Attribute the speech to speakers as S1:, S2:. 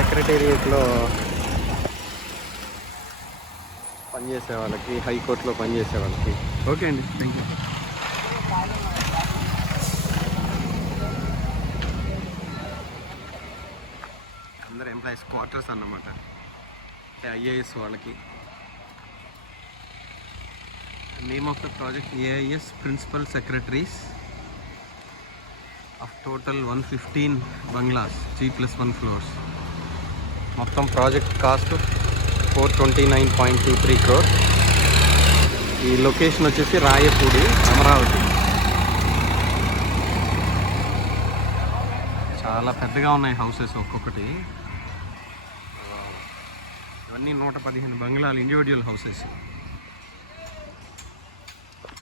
S1: బ్యాంక్లో పనిచేసే వాళ్ళకి హైకోర్టులో పనిచేసే వాళ్ళకి.
S2: ఓకే అండి థ్యాంక్ యూ
S1: అందరు ఎంప్లాయీస్ క్వార్టర్స్ అన్నమాట. ఐఏఎస్ వాళ్ళకి. Name of the project AIS principal secretaries of total one fifteen bungalows G plus one floors మొత్తం project cost four twenty nine point two three crore. ఈ location వచ్చేసి రాయపూడి అమరావతి. చాలా పెద్దగా ఉన్నాయి houses ఒక్కొక్కటి. ఇవన్నీ నూట పదిహేను బంగ్లాలు ఇండివిజువల్ హౌసెస్